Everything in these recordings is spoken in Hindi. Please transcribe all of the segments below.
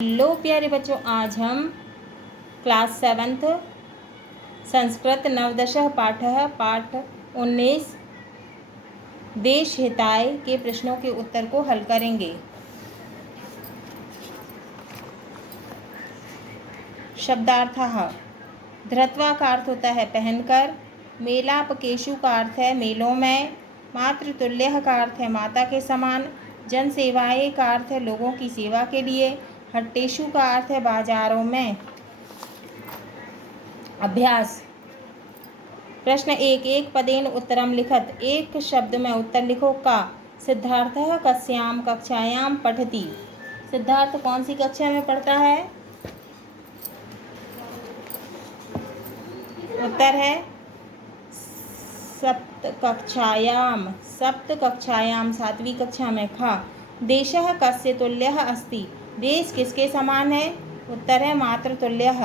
हेलो प्यारे बच्चों, आज हम क्लास 7th संस्कृत नवदशः पाठ 19 देश हिताय के प्रश्नों के उत्तर को हल करेंगे। शब्दार्थः। धृत्वा का अर्थ होता है पहनकर। मेलापकेशु का अर्थ है मेलों में। मातृतुल्यः का अर्थ है माता के समान। जन सेवाए का अर्थ है लोगों की सेवा के लिए। हट्टेशु का अर्थ है बाजारों में। अभ्यास। प्रश्न 1, एक पदेन उत्तरम लिखत। एक शब्द में उत्तर लिखो। का सिद्धार्थः कस्याम कक्षायाम पठति। सिद्धार्थ कौन सी कक्षा में पढ़ता है? उत्तर है सप्तकक्षायाम। सप्तकक्षायाम 7वीं कक्षा में। खा देशः कस्य तुल्यः अस्ति। देश किसके समान है? उत्तर है मातृतुल्यः।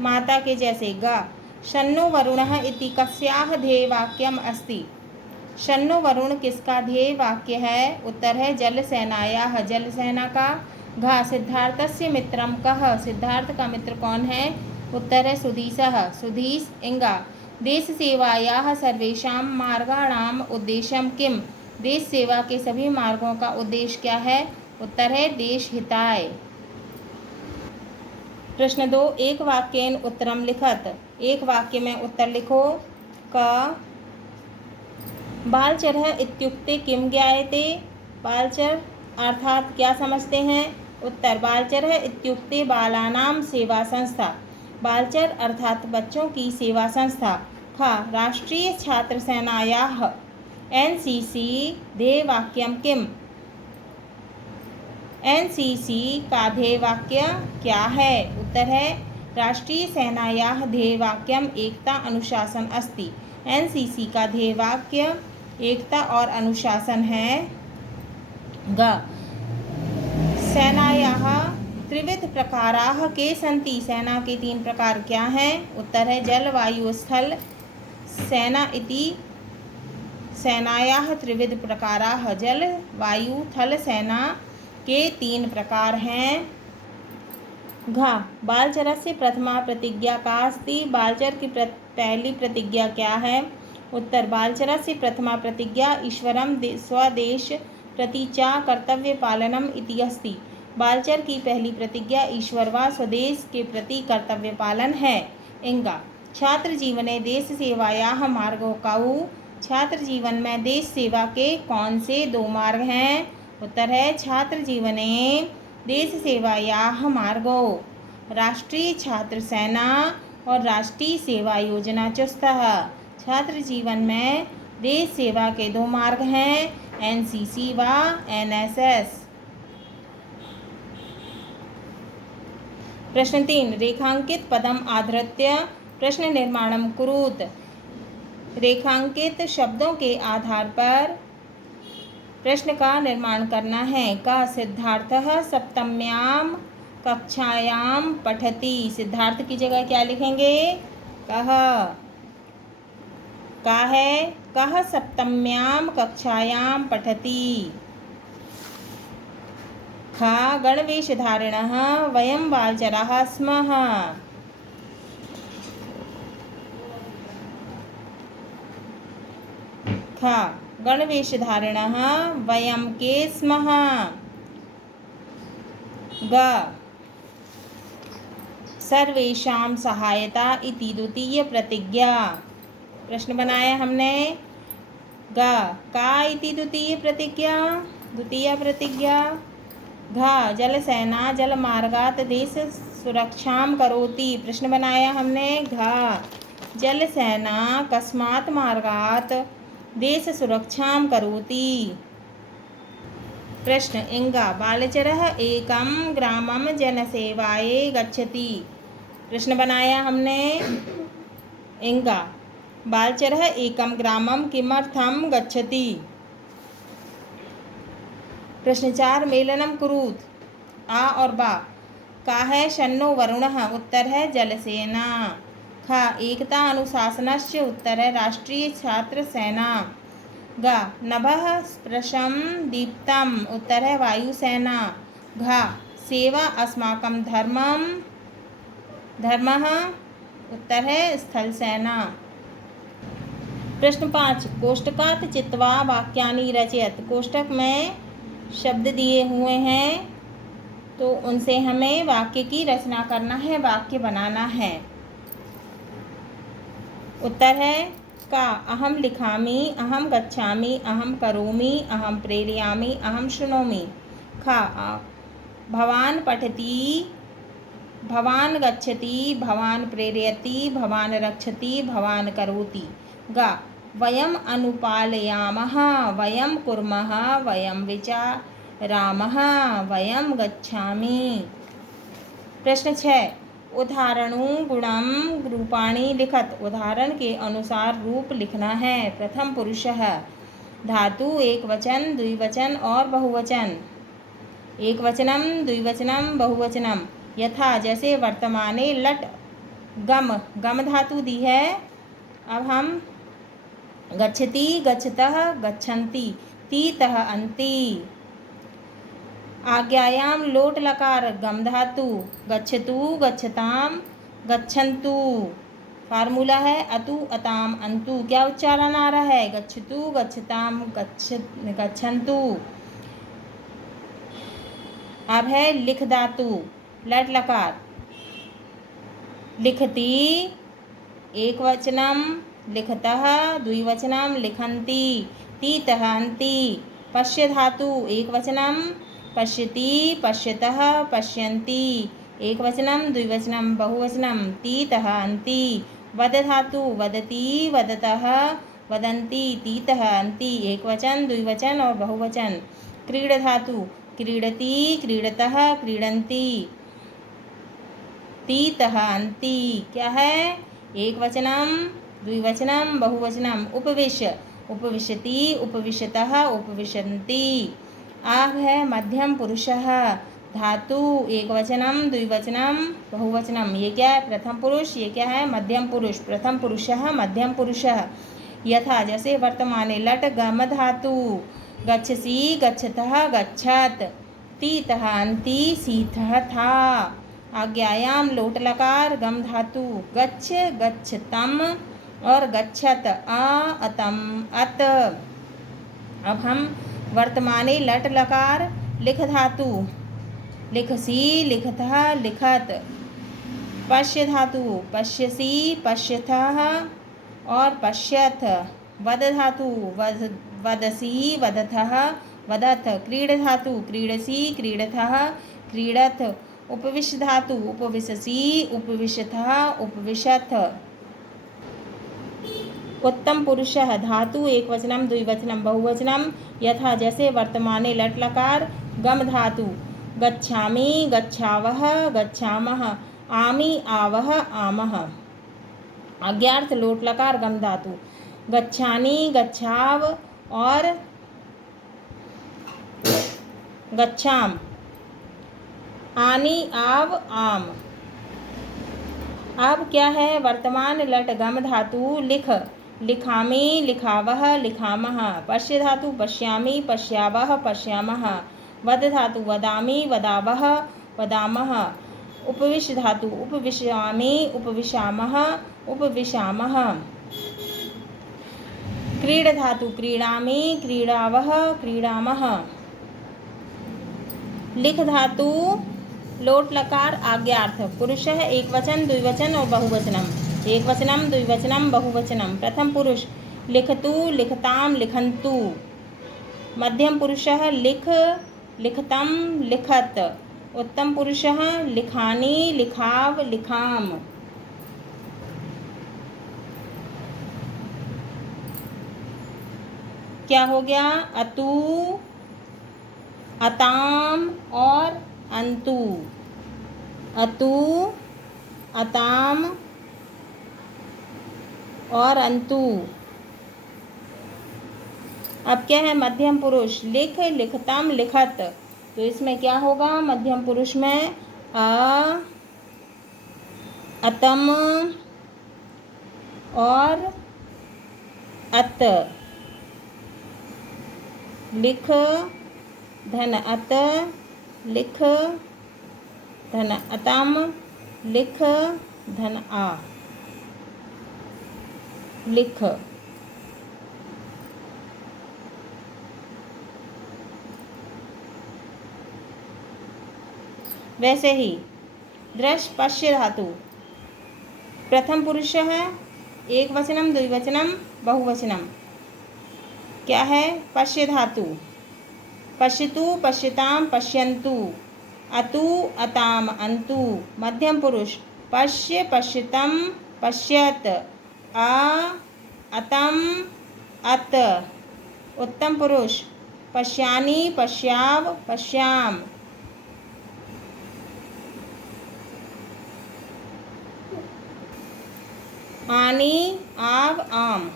माता के जैसे। गा शन्नो वरुणः इति कस्याः ध्येयवाक्यम् अस्ति। शन्नो वरुण किसका ध्येय वाक्य है? उत्तर है जल सेनायाः, जल सेना का। घा सिद्धार्थस्य मित्रम कः। सिद्धार्थ का मित्र कौन है? उत्तर है सुधीशः, सुधीश। इंगा देश सेवायाः सर्वेषां मार्गाणाम उद्देश्यम किम। देश सेवा के सभी मार्गों का उद्देश्य क्या है? उत्तर है देश हिताय। प्रश्न 2, एक वाक्येन उत्तरम लिखत। एक वाक्य में उत्तर लिखो। क बालचरः इत्युक्ते किम ज्ञायते। बालचर अर्थात क्या समझते हैं? उत्तर बालचरः इत्युक्ते बालानां सेवा संस्था। बालचर अर्थात बच्चों की सेवा संस्था। खा राष्ट्रीय छात्र सेनायाः एनसीसी ध्येयवाक्यम किम। एनसीसी का ध्येयवाक्य क्या है? उत्तर है राष्ट्रीय सेनायाः ध्येयवाक्यम एकता अनुशासन अस्ति। एनसीसी का ध्येयवाक्य एकता और अनुशासन है। ग सेनायाः त्रिविध प्रकाराः के सन्ति। सेना के 3 प्रकार क्या हैं? उत्तर है जल वायु स्थल। सेना इति सेनायाः त्रिविध प्रकाराः। जल वायु थल सेना के 3 प्रकार हैं। घा बालचरस्य प्रथमा प्रतिज्ञा का अस्ति। बालचर की पहली प्रतिज्ञा क्या है? उत्तर बालचरस्य प्रथमा प्रतिज्ञा ईश्वरम स्वदेश प्रति च कर्तव्य पालनम इति अस्ति। बालचर की पहली प्रतिज्ञा ईश्वर व स्वदेश के प्रति कर्तव्य पालन है। इंगा छात्र जीवने देश सेवायाः मार्गो कौ। छात्र जीवन में देश सेवा के कौन से 2 मार्ग हैं? उत्तर है छात्र जीवने देश सेवायाः मार्गो राष्ट्रीय छात्र सेना और राष्ट्रीय सेवा योजना चुस्तः। छात्र जीवन में देश सेवा के 2 मार्ग हैं, एनसीसी व एनएसएस। प्रश्न 3, रेखांकित पदम आधृत्य प्रश्न निर्माणम कुरुत। रेखांकित शब्दों के आधार पर प्रश्न का निर्माण करना है। का सिद्धार्थः सप्तम्याम कक्षायाम पठति। सिद्धार्थ की जगह क्या लिखेंगे? कह। का है कह सप्तम्याम कक्षायाम पठति। खा गणवेशधारिणः वयं बालचराः स्मः। खा गणवेशधारिणः वयं के स्मः। ग सर्वेषां सहायता इति द्वितीय प्रतिज्ञा। प्रश्न बनाया हमने। ग का इति द्वितीय प्रतिज्ञा। घ जल सेना जल मार्गात देश सुरक्षां करोति। प्रश्न बनाया हमने। घ जल सेना कस्मात् मार्गात देश सुरक्षां करोति। प्रश्न इंगा बालचरः एकं ग्रामं जनसेवाये गच्छति। प्रश्न बनाया हमने। इंगा बालचरः एकं ग्रामं किमर्थं गच्छति। प्रश्न 4, मेलनम कुरुत। आ और बा। का है शन्नो वरुणः। उत्तर है जलसेना। खा एकता अनुशासनस्य। उत्तर है राष्ट्रीय छात्र सेना। गा नभः स्पृशं दीप्तम, उत्तर है वायुसेना। घा सेवा अस्माकं धर्मः, उत्तर है स्थल सेना। प्रश्न 5, कोष्टकात् चित्वा वाक्यानि रचयत। कोष्टक में शब्द दिए हुए हैं तो उनसे हमें वाक्य की रचना करना है, वाक्य बनाना है। उत्तर है का अहम लिखामि, अहम गच्छामि, अहम करोमि, अहम प्रेरयामि, अहम शृणोमि। खा भवान पठति, भवान गच्छति, भवान प्रेरयति, भवान रक्षति, भवान करोति। गा वयम अनुपालयामः, वयम कुर्मः, वयम विचारामः, वयम गच्छामि। प्रश्न 6, उदाहरणों गुणम रूपाणि लिखत। उदाहरण के अनुसार रूप लिखना है। प्रथम पुरुषः धातु एकवचन, द्विवचन और बहुवचन। एकवचनम, द्विवचनम, बहुवचनम। यथा जैसे वर्तमाने लट गम धातु दी है। अब हम गच्छति, गच्छतः, गच्छन्ति, तीतः, अन्ति। आज्ञायाम लोट लकार गम धातु गच्छतु, गच्छताम, गच्छन्तु। फार्मूला है अतु, अताम, अंतु। क्या उच्चारण आ रहा है? गच्छतु, गच्छताम, गच्छन्तु। अब है लिख धातु लट लकार। लिखति एकवचनम, लिखतः द्विवचनम, लिखन्ति, तीतः, अन्ति। पश्य धातु एकवचनम, पश्यति, पश्यतः, पश्यन्ति। एकवचनम, द्विवचनम, बहुवचनम, तीतः, अन्ति। वद धातु वदति, वदतः, वदन्ति, तीतः, अन्ति। एकवचन, द्विवचन और बहुवचन। क्रीड धातु क्रीडति, क्रीडतः, क्रीडन्ति, तीतः, अन्ति। क्या है? एकवचनम, द्विवचनम, बहुवचनम। उपविश उपविशति, उपविशतः, उपविशन्ति। अब है मध्यम पुरुषः धातु एकवचनम, द्विवचनम, बहुवचनम। ये क्या है? प्रथम पुरुष। ये क्या है? मध्यम पुरुष। प्रथम पुरुषः, मध्यम पुरुषः। यथा जैसे वर्तमाने लट गम धातु गच्छसि, गच्छतः, गच्छत, तीतः, अन्ति, सीतः, था। आज्ञायाम लोट लकार गम धातु गच्छ, गच्छतम और गच्छत, अतम, अत। अब हम वर्तमाने लट लकार लिख धातु लिखसी, लिखतः, लिखत। पश्य धातु पश्यसि, पश्यतः और पश्यथ। वद धातु वदसि, वदथः, वदथ। क्रीड धातु क्रीडसि, क्रीडथः, क्रीडथ। उपविश धातु उपविशसि, उपविशथः, उपविशथ। उत्तम पुरुषः धातु एकवचनम, द्विवचनम, बहुवचनम। यथा जैसे वर्तमाने लट लकार गम धातु गच्छामि, गच्छावः, गच्छामः, आमि, आवः, आमः। आज्ञार्थ लोट लकार गम धातु गच्छानि, गच्छाव और गच्छाम। आनि, आव, आम। अब क्या है? वर्तमान लट गम धातु लिख लिखामि, लिखावः, लिखामः। पश्य धातु पश्यामि, पश्यावः, पश्यामः। वद धातु वदामि, वदावः, वदामः। उपविश धातु उपविशामि, उपविशामः, उपविशामः। क्रीड धातु क्रीडामि, क्रीडावः, क्रीडामः। लिख धातु लोट लकार आज्ञार्थ। पुरुषः एकवचन, द्विवचन और बहुवचनम। एकवचनम, द्विवचनम, बहुवचनम। प्रथम पुरुष लिखतु, लिखताम, लिखन्तु। मध्यम पुरुषः लिख, लिखतम, लिखत। उत्तम पुरुषः लिखानि, लिखाव, लिखाम। क्या हो गया? अतु, अताम और अंतु। अतु, अताम और अंतु। अब क्या है? मध्यम पुरुष लिख, लिखतम, लिखत। तो इसमें क्या होगा? मध्यम पुरुष में अतम और अत। लिख धन अत, लिख धन अतम, लिख धन आ, लिख। वैसे ही दृश पश्य धातु प्रथम पुरुष है, एक वचनम द्विवचनम बहुवचनम। क्या है? पश्य धातु। पश्यतु पश्यताम पश्यन्तु, अतु अताम अन्तु। मध्यम पुरुष पश्य पश्यतम पश्यत, अ अतम अत। उत्तम पुरुष पश्यानि पश्याव पश्याम। आनी आव आम।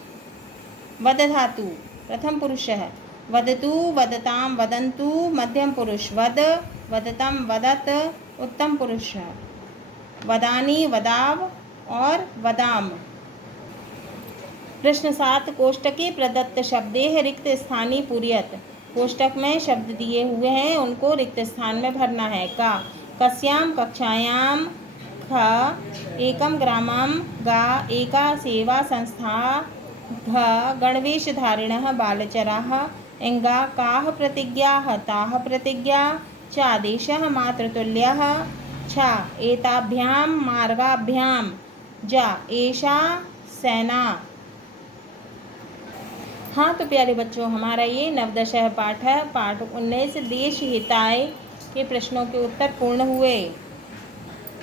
वद धातु प्रथम पुरुष है, वदतु वदताम वदन्तु। मध्यम पुरुष वद वदतम वदत। उत्तम पुरुष है, वदानी वदाव और वदाम। प्रश्न 7 कोष्टके प्रदत्त शब्देह रिक्त स्थानी पूर्यत। कोष्टक में शब्द दिए हुए हैं, उनको रिक्त स्थान में भरना है। का कस्याम कक्षायाम, ख एकम ग्रामम, गा एका सेवा संस्था, घ गणवेशधारिणः बालचराः, इंगा काः प्रतिज्ञाः ताः प्रतिज्ञा, चादेशः मातृतुल्यः, छ एताभ्यां मार्गाभ्यां, जा एषा सेना। हाँ तो प्यारे बच्चों, हमारा ये नवदशः पाठ है। पाठ 19 देश हिताय के प्रश्नों के उत्तर पूर्ण हुए।